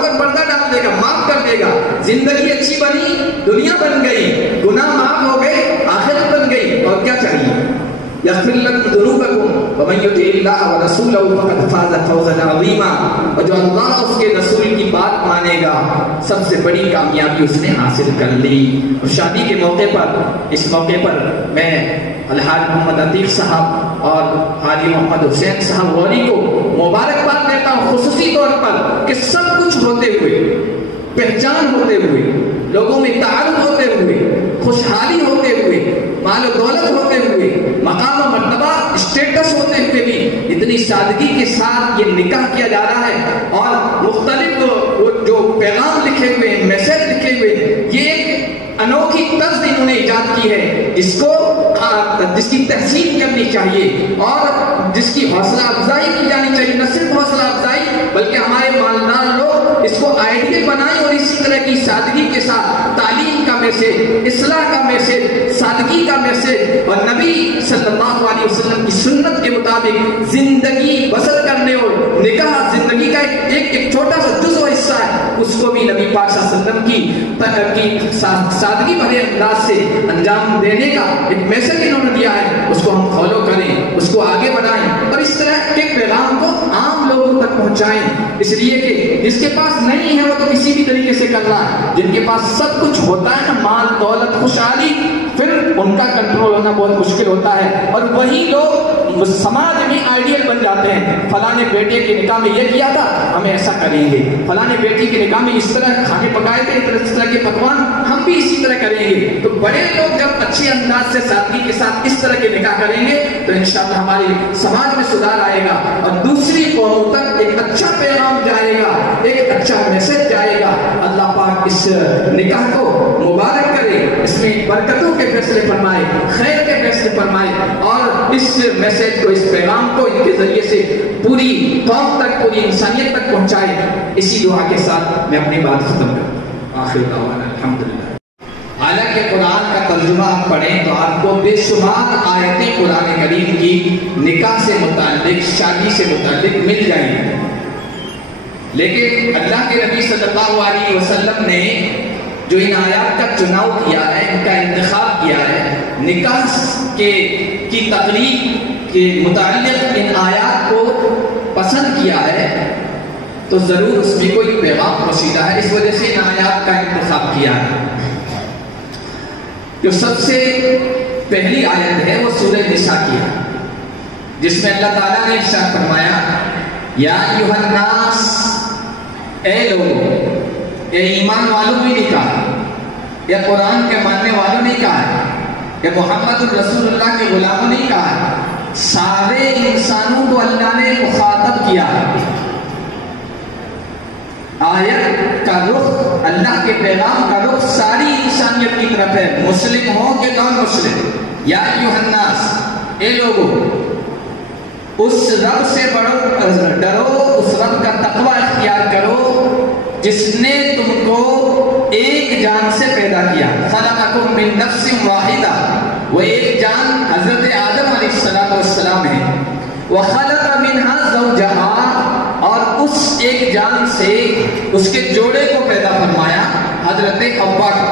گناہوں پر پردہ ڈال دے گا، معاف کر دے گا. زندگی اچھی بنی، دنیا بن گئی، گناہ معاف ہو گئے، آخرت بن گئی. اور کیا چاہیے؟ یغفر لکم ذنوبکم ومن یطع اللہ ورسولہ فقد فاز فوزا عظیما. اور جو اللہ اور اس کے رسول کی بات مانے گا سب سے بڑی کامیابی اس نے حاصل کر لی. اور شادی کے موقع پر، اس موقع پر میں الحاج محمد عتیق صاحب اور حاجی محمد حسین صاحب غوری کو مبارکباد دیتا ہوں خصوصی طور پر کہ سب کچھ ہوتے ہوئے، پہچان ہوتے ہوئے، لوگوں میں تعارف ہوتے ہوئے، خوشحالی ہوتے ہوئے، مال و دولت ہوتے ہوئے، مقام و مرتبہ اسٹیٹس ہوتے ہوئے بھی اتنی سادگی کے ساتھ یہ نکاح کیا جا رہا ہے. اور مختلف جو پیغام لکھے ہوئے ہیں، میسج لکھے ہوئے ہیں، یہ ایک انوکھی طرز انہوں نے ایجاد کی ہے جس کی تحسین کرنی چاہیے اور جس کی حوصلہ افزائی کی جانی چاہیے. نہ صرف حوصلہ افزائی بلکہ ہمارے مالدار لوگ اس کو آئیڈیل بنائیں اور اسی طرح کی سادگی کے ساتھ تعلیم کا میسج، اصلاح کا میسج، سادگی کا میسج اور نبی صلی اللہ علیہ وسلم کی سنت کے مطابق زندگی بسر کرنے. اور نکاح زندگی کا ایک چھوٹا سا جزو حصہ ہے، اس کو بھی نبی پاک صلی اللہ علیہ وسلم کی سادگی بھرے انداز سے انجام دینے کا ایک میسج انہوں نے دیا ہے. اس کو ہم فالو کریں، اس کو آگے بڑھائیں اور اس طرح کے پیغام کو عام لوگوں تک پہنچائیں. اس لیے کہ جس کے پاس نہیں ہے وہ تو کسی بھی طریقے سے کر رہا ہے، جن کے پاس سب کچھ ہوتا ہے نا، مال دولت خوشحالی، پھر ان کا کنٹرول ہونا بہت مشکل ہوتا ہے. اور وہی لوگ سماج میں آئیڈیل بن جاتے ہیں. فلاں بیٹے کے نکاح میں یہ کیا تھا، ہمیں ایسا کریں گے. فلاں بیٹی کے نکاح میں اس طرح کھانے پکائے تھے، اس طرح کے پکوان، ہم بھی اسی طرح کریں گے. تو بڑے لوگ جب اچھے انداز سے سادگی کے ساتھ اس طرح کے نکاح کریں گے تو انشاءاللہ ہمارے سماج میں سدھار آئے گا اور دوسری قوموں تک ایک اچھا پیغام جائے گا، ایک اچھا میسج جائے گا. اللہ پاک اس نکاح کو مبارک کرے، اس میں برکتوں کے فیصلے فرمائے، خیر کے فیصلے فرمائے اور اس میسج کو، اس پیغام کو ان کے ذریعے سے پوری قوم تک، پوری انسانیت تک پہنچائے. اسی دعا کے ساتھ میں اپنی بات ختم کرتا ہوں. آخر دعوانا الحمدللہ. حالانکہ قرآن کا ترجمہ آپ پڑھیں تو آپ کو بے شمار آیتیں قرآن کریم کی نکاح سے متعلق، شادی سے متعلق مل جائیں گی، لیکن اللہ کے نبی صلی اللہ علیہ وسلم نے جو ان آیات کا چناؤ کیا ہے، ان کا انتخاب کیا ہے، نکاح کی تقریب کے متعلق ان آیات کو پسند کیا ہے، تو ضرور اس میں کوئی پیغام پوشیدہ ہے. اس وجہ سے ان آیات کا انتخاب کیا ہے. جو سب سے پہلی آیت ہے وہ سورہ نساء کی ہے، جس میں اللہ تعالیٰ نے ارشاد فرمایا، یا ایھا الناس، اے لوگوں، اے ایمان والوں نے کہا، یا قرآن کے ماننے والوں نے کہا، یا محمد الرسول اللہ کے غلاموں نے کہا، سارے انسانوں کو اللہ نے مخاطب کیا. آیت کا رخ، اللہ کے پیغام کا رخ ساری انسانیت کی طرف ہے، مسلم ہو کہ نان مسلم. یا ایھا الناس، اے لوگوں، اس رب سے ڈرو، اس رب کا تقوی اختیار کرو جس نے تم کو ایک جان سے پیدا کیا. خلقکم من نفس واحدہ، وہ ایک جان حضرت آدم علیہ السلام ہے. وخلق منها زوجها، اور اس ایک جان سے اس کے جوڑے کو پیدا فرمایا، حضرت حوا کو.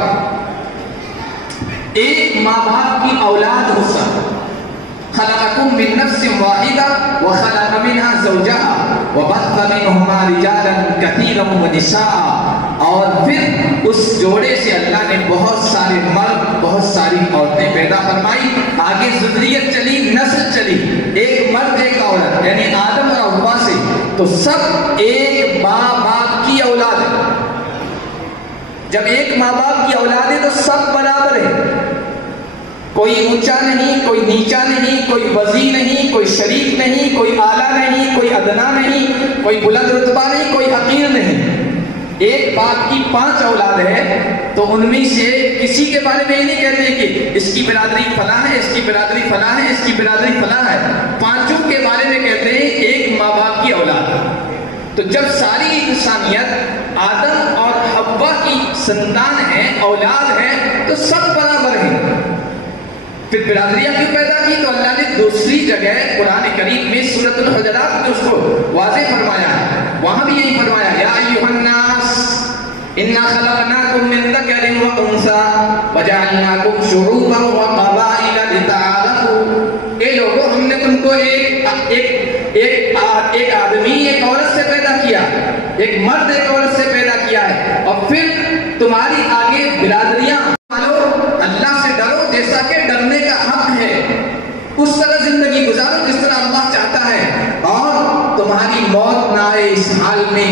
ایک ماں باپ کی اولاد ہو سب. خلقکم من نفس واحدہ وخلق منها زوجها وبث منهما رجالا كثيرا ونساء. اور پھر اس جوڑے سے اللہ نے بہت سارے مرد، بہت ساری عورتیں پیدا فرمائی. آگے ذریت چلی، نسل چلی، ایک مرد ایک عورت، یعنی آدم اور حوا سے. تو سب ایک ماں باپ کی اولاد ہے. جب ایک ماں باپ کی اولاد ہے تو سب برابر ہے، کوئی اونچا نہیں، کوئی نیچا نہیں، کوئی وزیر نہیں، کوئی شریف نہیں، کوئی اعلیٰ نہیں، کوئی ادنا نہیں، کوئی بلند رتبہ نہیں، کوئی حقیر نہیں. ایک باپ کی 5 اولاد ہے تو ان میں سے کسی کے بارے میں یہ نہیں کہتے کہ اس کی برادری فلاں ہے، اس کی برادری فلاں ہے، اس کی برادری فلاں ہے. 5 کے بارے میں کہتے ہیں ایک ماں باپ کی اولاد. تو جب ساری انسانیت آدم اور حوا کی سنتان ہے، اولاد ہے، تو سب برابر ہیں. پھر برادریاں کیوں پیدا کی؟ تو اللہ نے دوسری جگہ قرآن کریم میں سورۃ الحجرات میں اس کو واضح فرمایا ہے. وہاں بھی یہی فرمایا، یا ایھا الناس انا خلقناکم من ذکر و انثی وجعلناکم شعوبا و قبائل لتعارفوا. اے لوگوں ہم نے تم کو ایک آدمی ایک عورت سے پیدا کیا, ایک مرد ایک عورت سے پیدا کیا ہے, اور پھر تمہاری آگے برادریاں. اللہ سے ڈرو جیسا کہ ڈرنے کا حق ہے, اس طرح زندگی گزارو جس طرح اللہ چاہتا ہے, اور تمہاری موت نہ آئے اس حال میں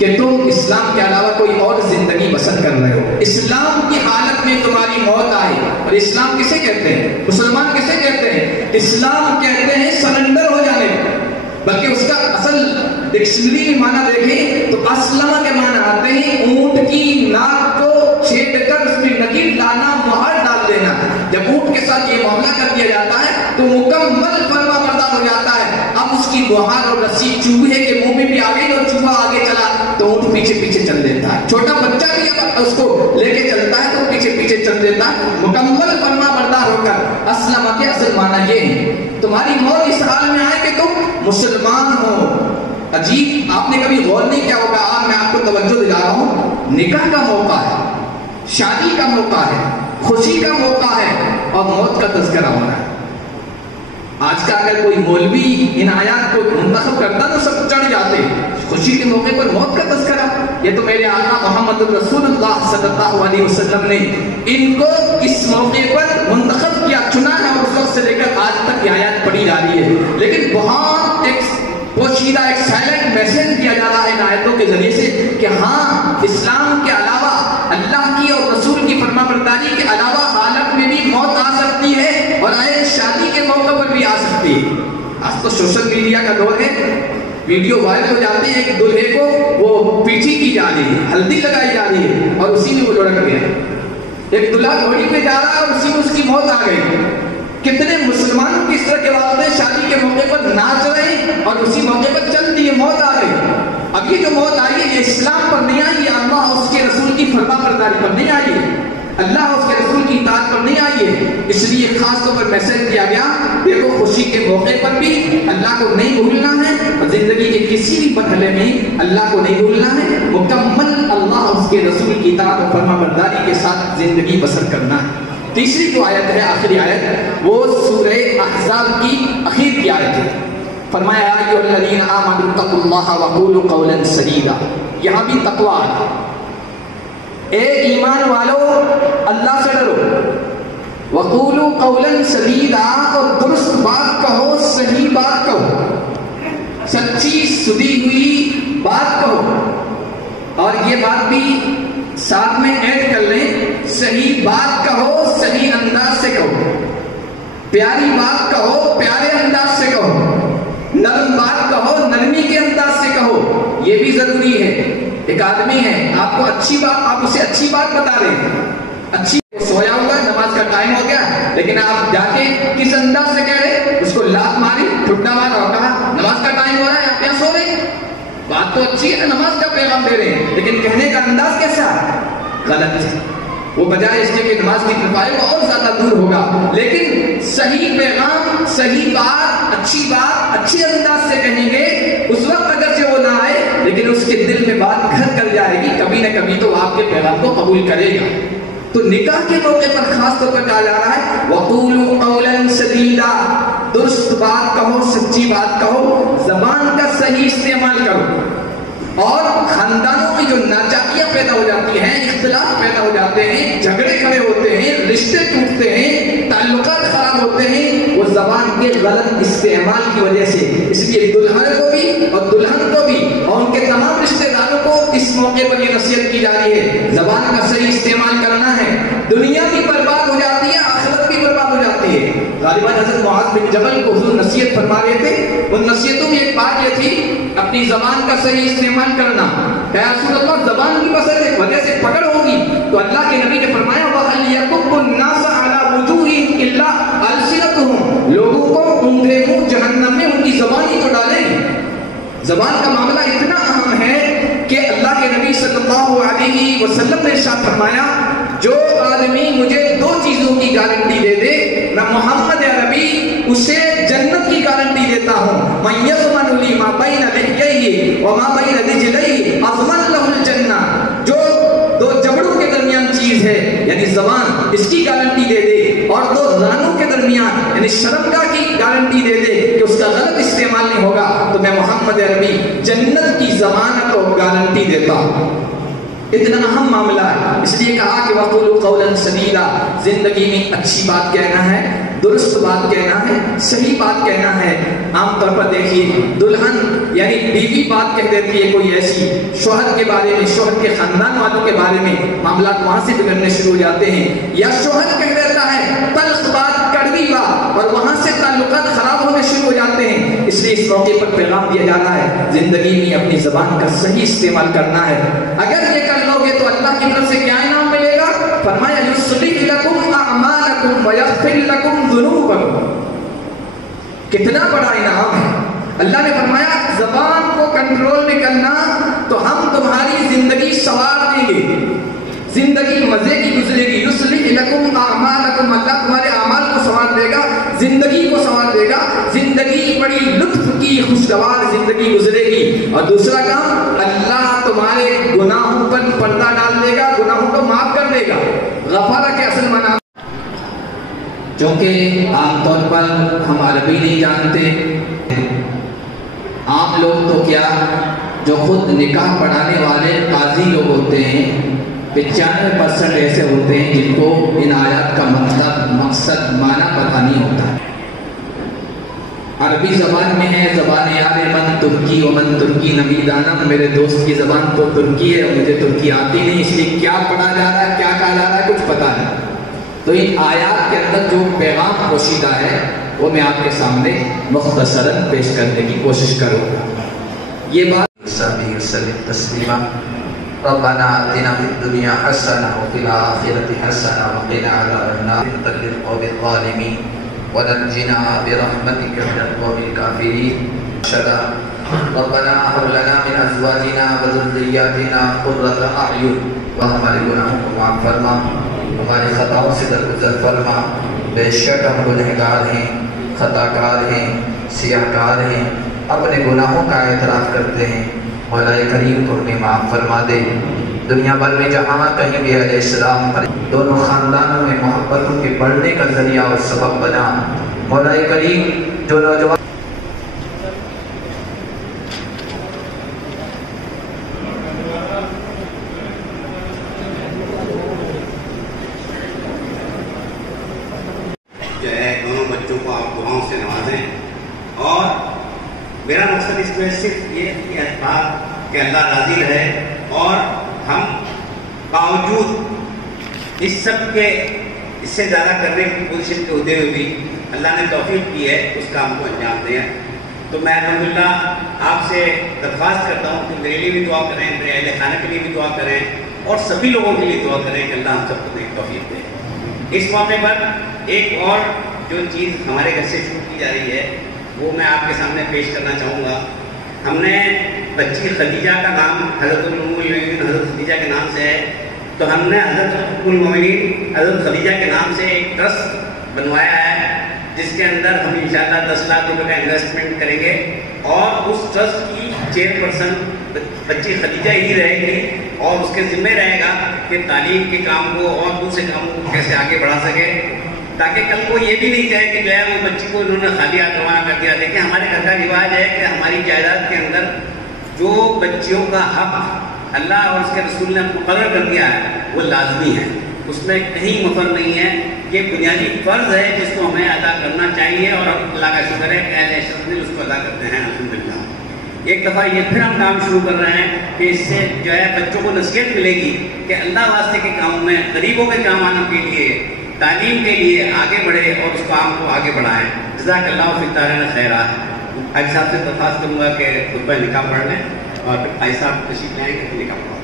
کہ تم اسلام کے علاوہ کوئی اور زندگی بسر کر رہے ہو. اسلام کی حالت میں تمہاری موت آئے. اور اسلام کسے کہتے ہیں, مسلمان کسے کہتے ہیں؟ اسلام کہتے ہیں سرنڈر ہو جانے. بلکہ اس کا اصل ڈکشنری میں معنی دیکھیں تو اسلم کے معنی آتے ہیں اونٹ کی ناک کو چھید کر اس میں نگین لانا, مہر ڈال دینا. جب اونٹ کے ساتھ یہ معاملہ کر دیا جاتا ہے تو مکمل فرما بردار ہو جاتا ہے. اب اس کی مہر اور رسی چوہے کے منہ میں بھی آ گئی اور چوہا آگے چلا تو اونٹ پیچھے پیچھے چل دیتا ہے. چھوٹا بچہ بھی اس کو لے کے چلتا ہے تو پیچھے پیچھے چل دیتا ہے, مکمل فرما بردار ہو کر. اسلم کے اصل معنی یہ ہے تمہاری موت اس حال میں آئے کہ تم مسلمان ہو. عجیب, آپ نے کبھی غور نہیں کیا ہوگا. آج میں آپ کو توجہ دلا رہا ہوں, نکاح کا موقع ہے, شادی کا موقع ہے, خوشی کا موقع ہے, اور موت کا تذکرہ ہو رہا ہے. آج کا اگر کوئی مولوی ان آیات کو منتخب کرتا تو سب چڑھ جاتے. خوشی کے موقع پر موت کا تذکرہ, یہ تو میرے آقا محمد رسول اللہ صلی اللہ علیہ وسلم نے ان کو اس موقع پر منتخب کیا, چنا ہے, اور اس وقت سے لے کر آج تک یہ آیات پڑھی جا رہی ہے. لیکن بہت ایک پوشیدہ ایک سائلنٹ میسج دیا جا رہا ہے ان آیتوں کے ذریعے سے کہ ہاں اسلام کے علاوہ اللہ کی اور رسول کی فرما برداری کے علاوہ حالت میں بھی موت آ سکتی ہے, اور آئے شادی کے موقع پر بھی آ سکتی ہے. آج تو سوشل میڈیا کا دور ہے, ویڈیو وائرل ہو جاتے ہیں, ایک دلہے کو وہ پیٹھی کی جا رہی ہے, ہلدی لگائی جا رہی ہے, اور اسی میں وہ لڑک گیا. ایک دلہا گھوڑی پہ جا رہا ہے اور اسی میں اس کی موت آ گئی. کتنے مسلمانوں کی اس طرح کے والدین شادی کے موقع پر ناچ رہے اور اسی موقع پر چل دی موت آ گئی. اب یہ جو موت آئی ہے یہ اسلام پر نہیں آئی, یہ اللہ اور اس کے رسول کی فرما برداری پر نہیں آئی ہے, اللہ اور اس کے رسول کی اطاعت پر نہیں آئی ہے. اس لیے خاص طور پر میسج دیا گیا, دیکھو خوشی کے موقع پر بھی اللہ کو نہیں بھولنا ہے, اور زندگی کے کسی بھی مرحلے میں اللہ کو نہیں بھولنا ہے. مکمل اللہ اور اس کے رسول کی اطاعت اور فرما برداری کے ساتھ زندگی بسر کرنا ہے. تیسری جو آیت ہے, آخری آیت, وہ سورہ احزاب کی اخیر کی آیت ہے. فرمایا یا ایھا الذین آمنوا اتقوا اللہ وقولوا قولا سدیدا. یہاں بھی تقویٰ ہے. اے ایمان والو اللہ سے ڈرو, وقولوا قولا سدیدا, اور درست بات کہو, صحیح بات کہو, سچی سدی ہوئی بات کہو. اور یہ بات بھی ساتھ میں ایڈ کر لیں, صحیح بات کہو, صحیح انداز سے کہو, پیاری بات کہو, پیارے انداز سے کہو, نرم بات کہو, نرمی کے انداز سے کہو. یہ بھی ضروری ہے. ایک آدمی ہے, آپ کو اچھی بات, آپ اسے اچھی بات بتا رہے ہیں, اچھی, سویا ہوا, نماز کا ٹائم ہو گیا, لیکن آپ جا کے کس انداز سے کہہ رہے, اس کو لات ماری, ٹھٹا مارا اور کہا نماز کا ٹائم ہو رہا ہے, آپ یہاں سو رہے. بات تو اچھی ہے, نماز کا پیغام دے رہے ہیں, لیکن کہنے کا انداز کیسا ہے, غلط ہے. وہ بجائے اس کے کہ نماز کی طرف آئے وہ اور زیادہ دور ہوگا. لیکن صحیح پیغام, صحیح بات, اچھی بات اچھے انداز سے کہیں گے, اس وقت اگر سے وہ نہ آئے لیکن اس کے دل میں بات گھر کر جائے گی, کبھی نہ کبھی تو آپ کے پیغام کو قبول کرے گا. تو نکاح کے موقع پر خاص طور پر کہا جا رہا ہے وَقُولُوا قَوْلًا سَدِيدًا, درست بات کہو, سچی بات کہو, زبان کا صحیح استعمال کرو. اور خاندانوں میں جو ناچاکیاں پیدا ہو جاتی ہیں, اختلاف پیدا ہو جاتے ہیں, جھگڑے کھڑے ہوتے ہیں, رشتے ٹوٹتے ہیں, تعلقات خراب ہوتے ہیں, وہ زبان کے غلط استعمال کی وجہ سے. اس لیے دلہن کو بھی اور دلہن کو بھی اور ان کے تمام رشتے داروں کو اس موقع پر یہ نصیحت کی جا رہی ہے, زبان کا صحیح استعمال کرنا ہے. دنیا بھی برباد ہو جاتی ہے, آخرت بھی برباد ہو جاتی ہے. غالباً حضرت معاذ بن جبل کو حضور نصیحت فرما رہے تھے, ان نصیحتوں میں ایک بات یہ تھی اپنی زبان کا صحیح استعمال کرنا. کہ رسول اللہ زبان کی بس وجہ سے پکڑ ہوگی, تو اللہ کے نبی نے فرمایا وَهَلْ يَكُبُّ النَّاسَ عَلَى وُجُوهِهِمْ إِلَّا أَلْسِنَتُهُمْ, لوگوں کو اونگے منہ جہنم میں ان کی زبان ہی تو ڈالیں. زبان کا معاملہ اتنا اہم ہے کہ اللہ کے نبی صلی اللہ علیہ وسلم نے ارشاد فرمایا جو آدمی مجھے دو چیزوں کی گارنٹی دے دے, میں محمد عربی اسے جنت کی گارنٹی دیتا ہوں. مَن يَضْمَنُ لِي مَا بَيْنَ لِحْيَيْهِ وَمَا بَيْنَ رِجْلَيْهِ أَضْمَنُ لَهُ الْجَنَّةَ, جو زبان اس کی گارنٹی دے دے اور دو رانوں کے درمیان یعنی شرمگاہ کی گارنٹی دے دے کہ اس کا غلط استعمال نہیں ہوگا، تو میں محمد عربی جنت کی ضمانت اور گارنٹی دیتا ہوں۔ اتنا اہم معاملہ ہے، اس لیے کہا کہ وَقُولُوا قَوْلًا سَدِيدًا، زندگی میں اچھی بات کہنا ہے، درست بات کہنا ہے، صحیح بات کہنا ہے۔ عام طور پر دیکھیے دلہن یعنی بیوی بات کہہ دیتی ہے کوئی ایسی شوہر کے بارے میں، شوہر کے خاندان والوں کے بارے میں، معاملات وہاں سے بگڑنے شروع ہو جاتے ہیں، یا شوہر کہہ دیتا ہے تلخ بات، کڑوی بات، اور وہاں سے تعلقات خراب ہونے شروع ہو جاتے ہیں۔ اس لیے اس موقع پر پیغام دیا جا رہا ہے زندگی میں اپنی زبان کا صحیح استعمال کرنا ہے۔ اگر یہ کر لو گے تو اللہ کی طرف سے کیا انعام ملے گا؟ فرمایا یصلح لکم اعمالکم ویغفر لکم ذنوبکم۔ کتنا بڑا انعام ہے۔ اللہ نے فرمایا زبان کو کنٹرول میں کرنا تو ہم تمہاری زندگی سنوار دیں گے، زندگی مزے کی گزرے گی۔ یصلح لکم اعمالکم، اللہ تمہارے اعمال کو سنوار دے گا، زندگی کو سنوار دے گا، زندگی بڑی لطف کی خوشگوار زندگی گزرے گی۔ اور دوسرا کام، اللہ تمہارے گناہوں پر پردہ ڈال دے گا، گناہوں کو معاف کر دے گا۔ غفارہ کے اصل معنی، چونکہ عام طور پر ہم عربی نہیں جانتے، عام لوگ تو کیا جو خود نکاح پڑھانے والے قاضی لوگ ہوتے ہیں 95% ایسے ہوتے ہیں جن کو ان آیات کا مطلب، مقصد، معنی پتہ نہیں ہوتا۔ عربی زبان میں ہے، زبان یار من ترکی و من ترکی نمیدانم، میرے دوست کی زبان تو ترکی ہے اور مجھے ترکی آتی نہیں، اس لیے کیا پڑھا جا رہا ہے، کیا کہا جا رہا ہے، کچھ پتہ نہیں۔ تو ان آیات کے اندر جو پیغام پوشیدہ ہے وہ میں آپ کے سامنے مختصراً پیش کرنے کی کوشش کروں گا۔ یہ بات تسلیما ربنا آتنا فی الدنیا حسنہ وفی الآخرۃ حسنہ وقنا عذاب النار من القوم الظالمین ونجنا برحمتک من القوم الکافرین ربنا هب لنا من ازواجنا وذرياتنا قرة اعین، ہمارے گناہوں کو معاف فرما، ہماری خطاؤں سے درگزر فرما۔ بے شک ہم گنہگار ہیں، خطا کار ہیں، سیاہ کار ہیں، اپنے گناہوں کا اعتراف کرتے ہیں۔ مولا کریم تو ہمیں معاف فرما دے۔ دنیا بھر میں جہاں کہیں بھی علیہ السلام پر دونوں خاندانوں میں محبتوں کے بڑھنے کا ذریعہ اور سبب بنا۔ مولا کریم جو نوجوان جو ہے دونوں بچوں کو آپ دعاؤں سے نوازیں، اور میرا مقصد اس میں صرف یہ کہ اسباب کہ اللہ راضی رہے، اور ہم باوجود اس سب کے اس سے زیادہ کرنے کی کوشش کے ہوتے ہوئے بھی اللہ نے توفیق کی ہے اس کام کو انجام دیں۔ تو میں الحمدللہ آپ سے درخواست کرتا ہوں کہ میرے لیے بھی دعا کریں، میرے اہل خانہ کے لیے بھی دعا کریں، اور سبھی لوگوں کے لیے دعا کریں کہ اللہ ہم سب کو توفیق دے۔ اس موقع پر ایک اور جو چیز ہمارے گھر سے شروع کی جا رہی ہے وہ میں آپ کے سامنے پیش کرنا چاہوں گا۔ ہم نے بچی خدیجہ کا نام حضرت ام المؤمنین حضرت خدیجہ کے نام سے ہے، تو ہم نے حضرت ام المؤمنین حضرت خدیجہ کے نام سے ایک ٹرسٹ بنوایا ہے، جس کے اندر ہم انشاءاللہ 10 لاکھ روپے کا انویسٹمنٹ کریں گے، اور اس ٹرسٹ کی چیئرپرسن بچی خدیجہ ہی رہے گی، اور اس کے ذمہ رہے گا کہ تعلیم کے کام کو اور دوسرے کاموں کو کیسے آگے بڑھا سکے، تاکہ کل کو یہ بھی نہیں کہے کہ جو ہے وہ بچی کو انہوں نے خالی ہاتھ روانہ کر دیا۔ دیکھیں ہمارے گھر کا رواج ہے کہ ہماری جائیداد کے اندر جو بچیوں کا حق اللہ اور اس کے رسول نے مقرر کر دیا ہے وہ لازمی ہے، اس میں کہیں مفر نہیں ہے، یہ بنیادی فرض ہے جس کو ہمیں ادا کرنا چاہیے، اور اللہ کا شکر ہے کہ اہل عشرت نے اس کو ادا کرتے ہیں الحمدللہ۔ ایک دفعہ یہ پھر ہم کام شروع کر رہے ہیں کہ اس سے جو ہے بچوں کو نصیحت ملے گی کہ اللہ واسطے کے کاموں میں، غریبوں کے کام آنے کے لیے، تعلیم کے لیے آگے بڑھے اور اس کام کو آگے بڑھائیں۔ جزاک اللہ فی الدارین خیرات۔ حاجی صاحب سے درخواست کروں گا کہ خطبہ نکاح پڑھ لیں، اور پھر بھائی صاحب تشریف لائیں کہ نکاح پڑھیں۔